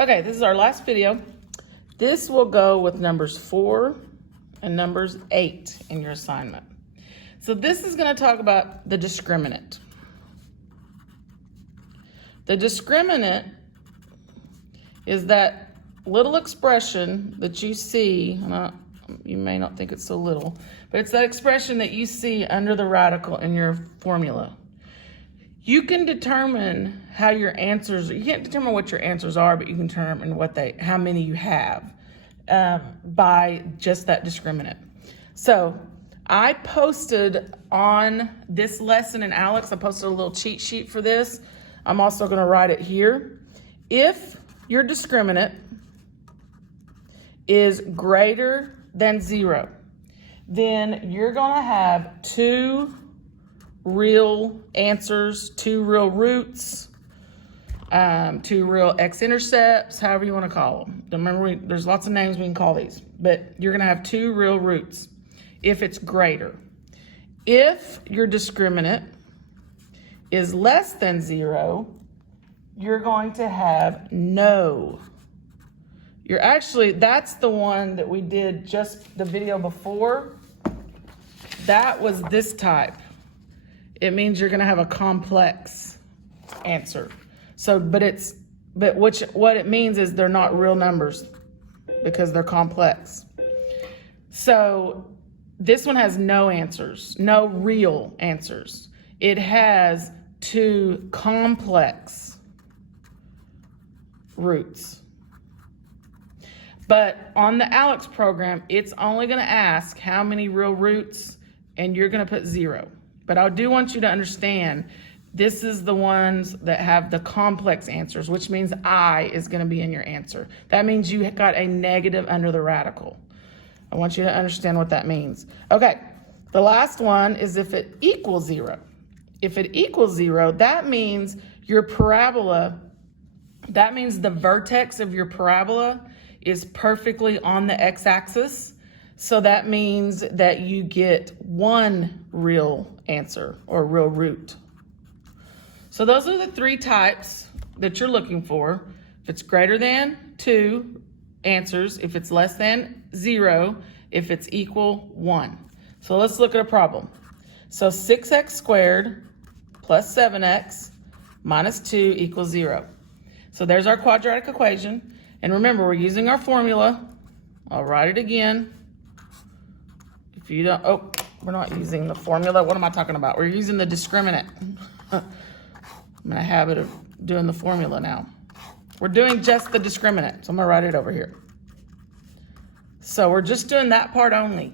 Okay, this is our last video. This will go with numbers 4 and numbers 8 in your assignment. So this is going to talk about the discriminant. The discriminant is that little expression that you see, and you may not think it's so little, but it's that expression that you see under the radical in your formula. You can determine how your answers, you can't determine what your answers are, but you can determine how many you have by just that discriminant. So I posted on this lesson in Alex, I posted a little cheat sheet for this. I'm also going to write it here. If your discriminant is greater than 0, then you're going to have 2 real answers, 2 real roots, 2 real x-intercepts, however you want to call them. Remember, there's lots of names we can call these, but you're going to have 2 real roots if it's greater. If your discriminant is less than 0, you're going to have no. That's the one that we did just the video before. That was this type. It means you're going to have a complex answer. So, what it means is they're not real numbers because they're complex. So this one has no answers, no real answers. It has 2 complex roots. But on the Alex program, it's only going to ask how many real roots, and you're going to put 0. But I do want you to understand, this is the ones that have the complex answers, which means I is going to be in your answer. That means you got a negative under the radical. I want you to understand what that means. Okay, the last one is if it equals 0. If it equals 0, that means your parabola, that means the vertex of your parabola is perfectly on the x-axis. So that means that you get 1 real answer or real root. So those are the 3 types that you're looking for. If it's greater than 2 answers, if it's less than 0, if it's equal 1. So let's look at a problem. So 6x squared plus 7x minus 2 equals 0. So there's our quadratic equation. And remember, we're using our formula. I'll write it again. If you don't, we're not using the formula. What am I talking about? We're using the discriminant. I'm in a habit of doing the formula now. We're doing just the discriminant. So I'm gonna write it over here. So we're just doing that part only.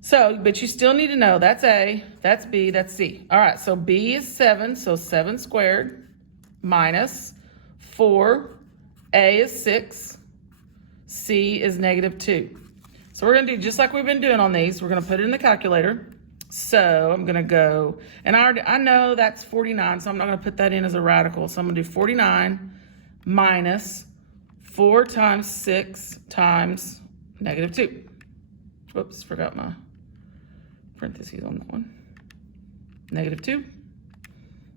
So, but you still need to know that's A, that's B, that's C. All right, so B is 7, so 7 squared minus 4, A is 6, C is negative 2. So we're going to do just like we've been doing on these. We're going to put it in the calculator. So I'm going to go, and I know that's 49, so I'm not going to put that in as a radical. So I'm going to do 49 minus 4 times 6 times negative 2. Whoops, forgot my parentheses on that one. Negative 2.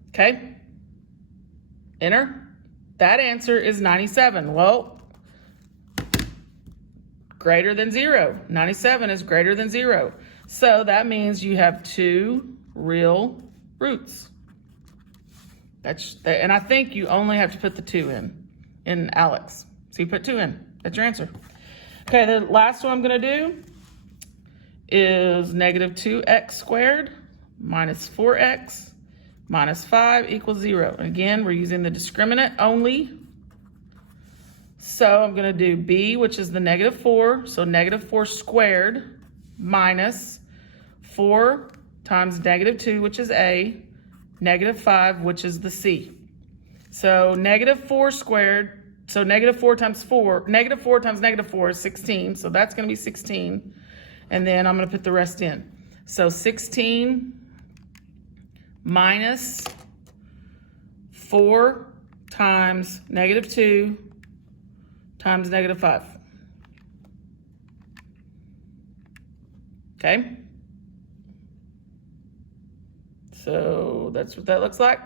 Okay. Enter. That answer is 97. Well, greater than 0. 97 is greater than 0. So that means you have 2 real roots. And I think you only have to put the 2 in Alex. So you put 2 in. That's your answer. Okay, the last one I'm going to do is negative 2x squared minus 4x minus 5 equals 0. And again, we're using the discriminant only. So I'm going to do B, which is the negative 4. So negative 4 squared minus 4 times negative 2, which is A, negative 5, which is the C. So negative 4 squared, so negative 4 times negative 4 is 16. So that's going to be 16. And then I'm going to put the rest in. So 16 minus 4 times negative 2 times negative 5. Okay? So that's what that looks like.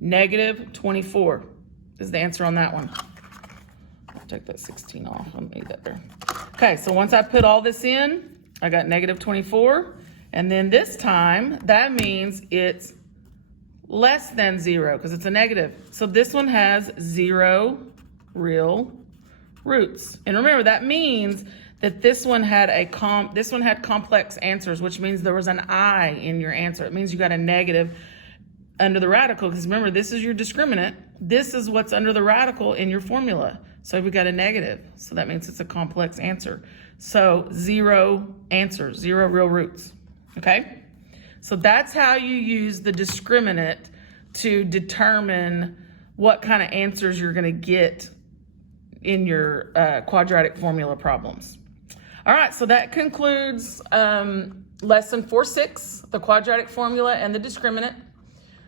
Negative 24. is the answer on that one. I'll take that 16 off. I don't need that there. Okay, so once I put all this in, I got negative 24. And then this time, that means it's less than 0 because it's a negative. So this one has 0 real roots. And remember, that means that this one had complex answers, which means there was an I in your answer. It means you got a negative under the radical, because remember, this is your discriminant. This is what's under the radical in your formula. So we got a negative. So that means it's a complex answer. So 0 answers, 0 real roots. Okay? So that's how you use the discriminant to determine what kind of answers you're going to get in your quadratic formula problems. All right, so that concludes lesson 4.6, the quadratic formula and the discriminant.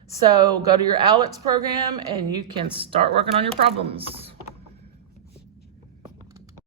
So go to your ALEKS program and you can start working on your problems.